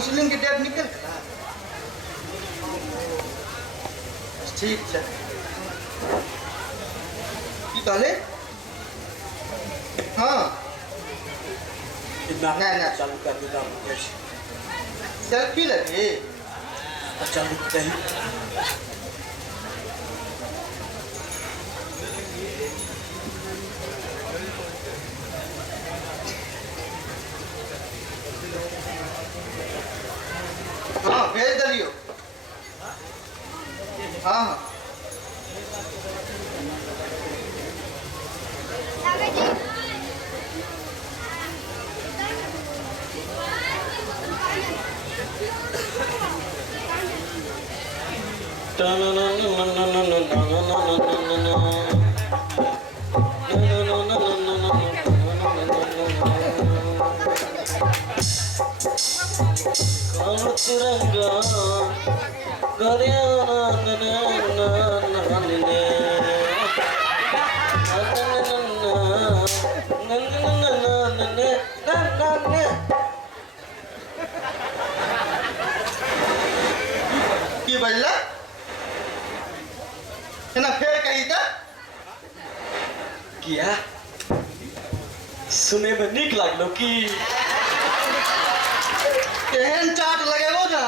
Counselling के date निकल गया। ठीक है की कहले हाँ ना चालू कर देता हूँ। सेल्फी लगे चालू कहीं हाँ भेज दिलियो। हाँ हाँ तिरंगा की बजला है ना फेर कही था किया सुने में निक लागलो कि केहन चाट लगेबो ना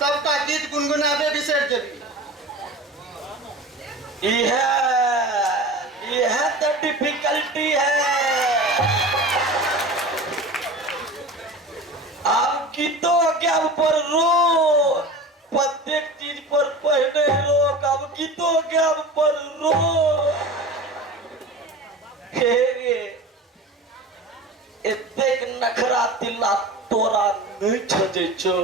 सबका गीत गुनगुनाबे बिसर जेबी। यह तो डिफिकल्टी है। आप गीतों के ऊपर रो प्रत्येक चीज पर पहले रो अब गीतों के ऊपर रो एतेक नखरा तिला तोरा नहीं छजे छो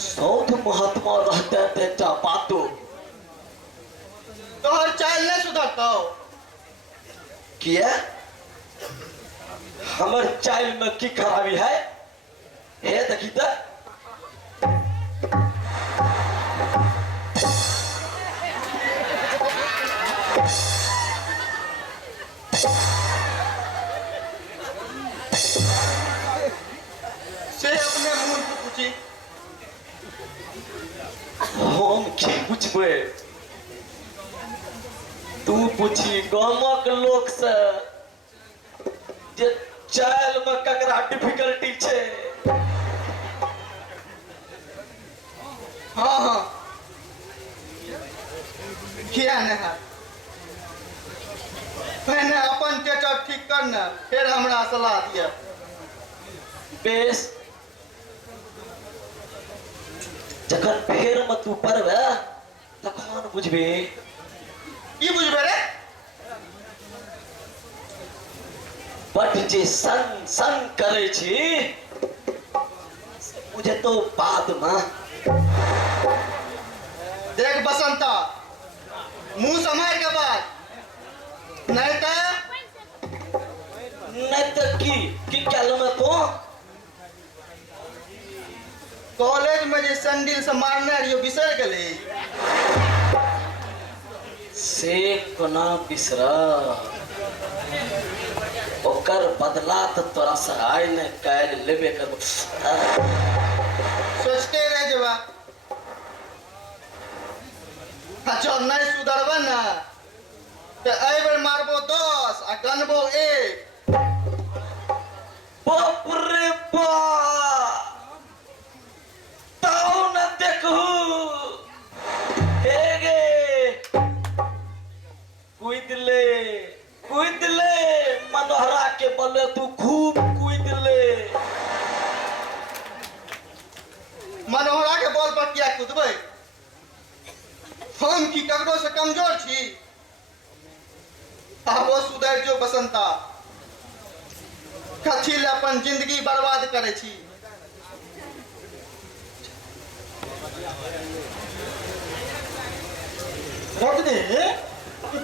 सौध महात्मा रहते थे चापातो तोहर चाल नहीं सुधरता किया हमर चाइल्ड में की खराबी है हे देखी तो से अपने मुंह से पूछी हम की पूछबे तू पूछी गामक लोग से जे चाइल में ककरा डिफिकल्टी छे। हाँ हाँ किया नहीं पहले अपन टेटर ठीक करना फिर हमरा सलाह दिया। बेस जखन फेर में तू पढ़बे तखन बुझबे की बुझबे रे बट जे संग संग करे छी मुझे तो बाद में देख बसंता मुंह समय के बाद नहीं तो की कहलो मैं तो कॉलेज में जे संडिल से मारने रहियो बिसर गेले से कोना बिसरा ओकर बदला तो तोरा से आय ने काल लेबे कर सोचते रह जवा अच्छा नहीं सुधरबे ना तो आई बेर मारबो 10 आ गनबो 1। बाप रे बाप ताऊ न देखू हे गे कूद ले मनोहरा के बले तू खूब कूद ले मनोहरा के बॉल पर क्या कूदबे हम की ककरो से कमजोर छी आबो सुधर जो बसंता कथी ले अपन जिंदगी बर्बाद करे छी।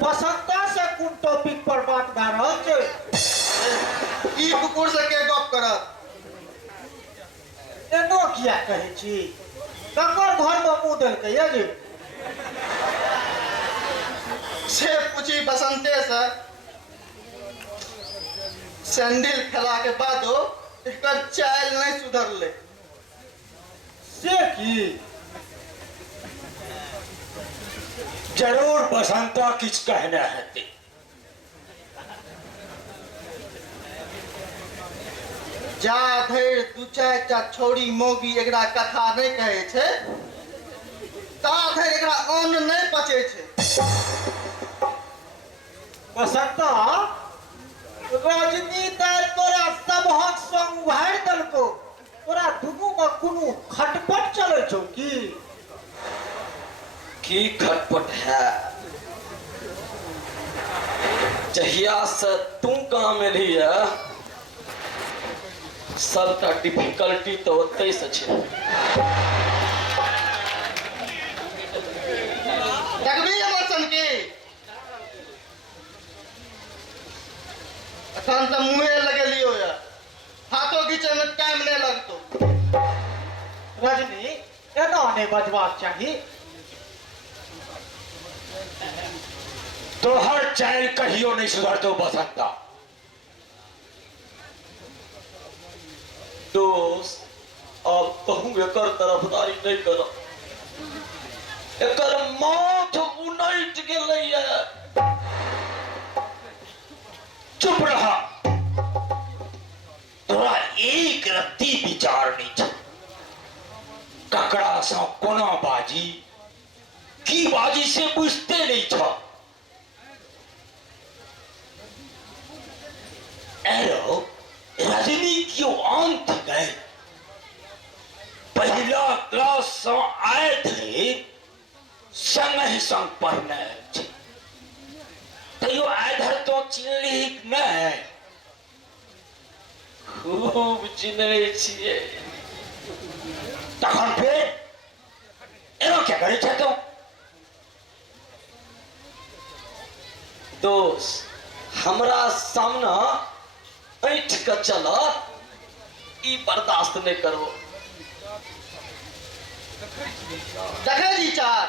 बसंता से कौन टॉपिक पर बात भा रहल छै ई कुकुर से के गप करत एनो किया कहै छी ककर घर में मुंह देलकै या जी से पूछी बसंते से सैंडल खेला के बाद एकर चाल नहीं सुधरले। से की जरूर बसंता किछ कहना है। जा धैर दू चारि टा छौड़ी मौगी एकरा कथा नहीं कहे छे, ता धैर एकरा अन्न नहीं पचे छे। बसंता रजनी दाल तोरा सबहक संग उहाड़ दलको, तोरा दुनू में कोनो खटपट चले छौ की खटपट है? जहिया से तू काम एली है सबटा डिफिकल्टी तो ओते से छे। देखबी इमोशन की अखन तो मुँहे लगेलियो या, हाथों खींचे में टाइम नहीं लगतो। रजनी एना नहीं बजबाक चाही। तो हर चाल कहियो नहीं सुधरतो बसंता। दोस्त अब कहूँ एकर तरफदारी नहीं कर, एकर माथ उनट गेलैया। चुप रहा, तोरा एक रत्ती विचार नहीं छ। ककड़ा सा कोना बाजी की बाजी से बुझते नहीं छ। एरो रजनी क्यों अंत गए? पहला क्लास से आए थे संग ही संग पढ़ने छे। तैयो आधर तो चिन्हली नहीं। खूब चिन्है छियै। तखन फिर एनो क्या करे छे तो? दोस्त हमरा सामना ऐठ के चल, ई बर्दाश्त नहीं करो। देखे जी चार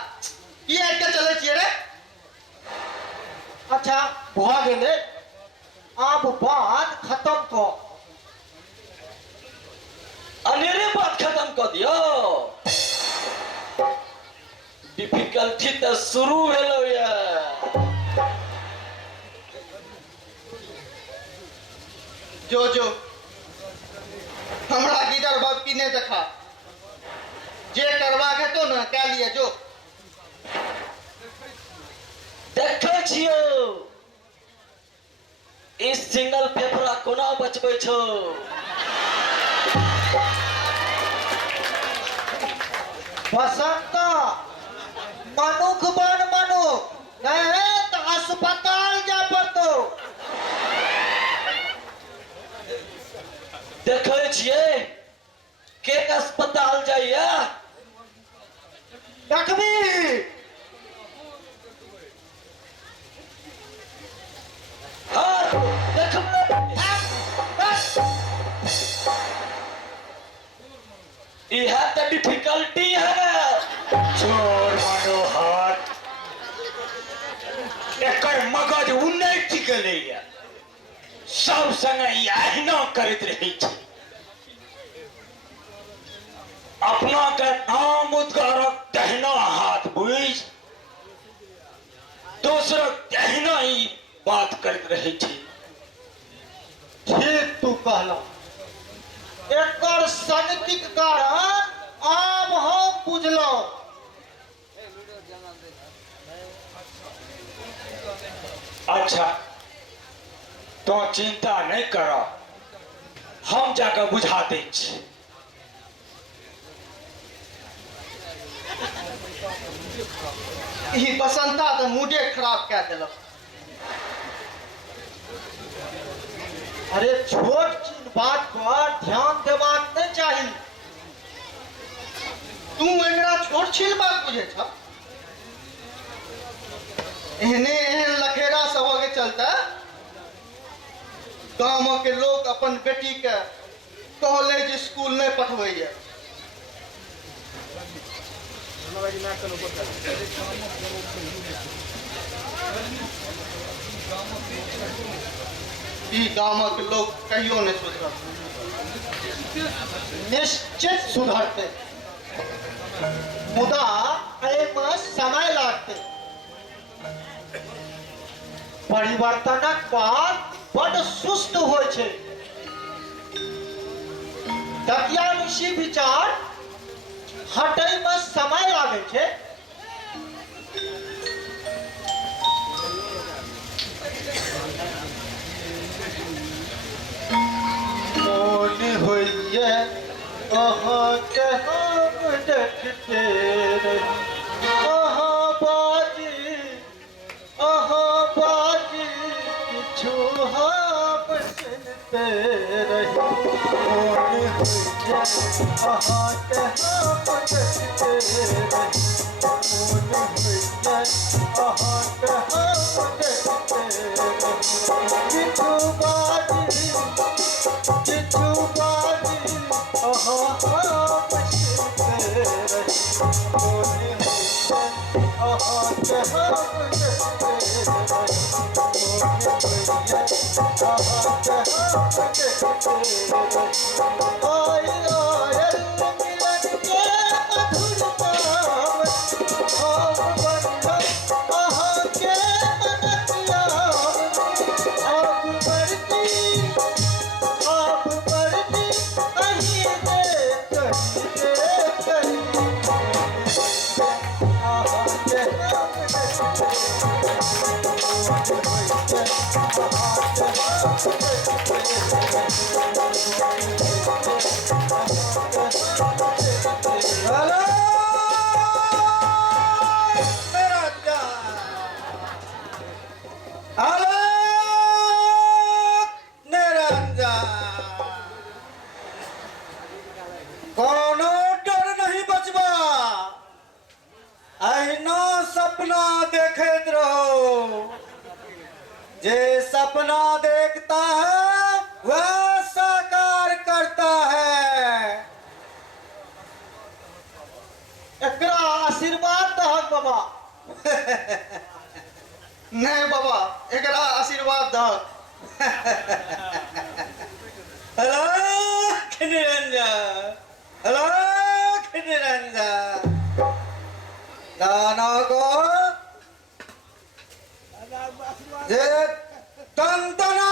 की ऐठ के चले छिए रे। अच्छा भ गेले, आब बात खत्म कर। अनेरे बात खत्म कर दियो। डिफिकल्टी तो शुरू भेलो या। जो हमरा गिदर बाप की ने देखा, जे करवा के तो ना कह लिए जो। देखो छियो इस सिंगल पेपरा कोना बचबै छो। बसंता मनुख बन मनुख, नहीं तो अस्पताल जा पड़तो। देखो छियै के अस्पताल जाइया। देखबी हाँ देखो यह तो डिफिकल्टी है। चोर मनोहर, एकर मगज उन्नति गेलैया। सब संगे ई अहिना करैत रहै छै। अपना के नाम उद्गारक दहिना हाथ बुझ, दोसरक दहिना ही बात करैत रहै छै। ठीक तू कहला, एकर सनतिक कारण आब हम बुझलो। अच्छा तो चिंता नहीं करो, हम जाकर बुझा दै छी। ई बसंता तो मूडे खराब कह देलक। अरे छोट चीज बात पर ध्यान देबाक नहीं चाही। तू एकरा छोट छीन बात बुझे छ। एहने एहन लखेरा सब के चलता गाँव के लोग अपन बेटी के कॉलेज स्कूल नहीं पठबैया। ई गामक लोग कहियो नहीं सुधरत। निश्चित सुधरते, मुदा एहिमे समय लागते। परिवर्तनक बाद बड़ सुस्त होइ छै। दकियानुसी विचार हटैमे समय लागै छै। मोन होइए अहाँके हम देखते रही, अहाँ बाजी किछु हम सुनते रही। मोन होइए अहाँके हम देखते रही, मोन होइए अहाँके हम देखते रही। किछु बाजी कोनो डर नहीं बचबा, अहिना सपना देखते रहो। जे सपना देखता है वह साकार करता है। एकरा आशीर्वाद दहक बाबा। नहीं बाबा, एकरा आशीर्वाद दहक। अलख निरंजन, अलख निरंजन। दाना को जे तन तना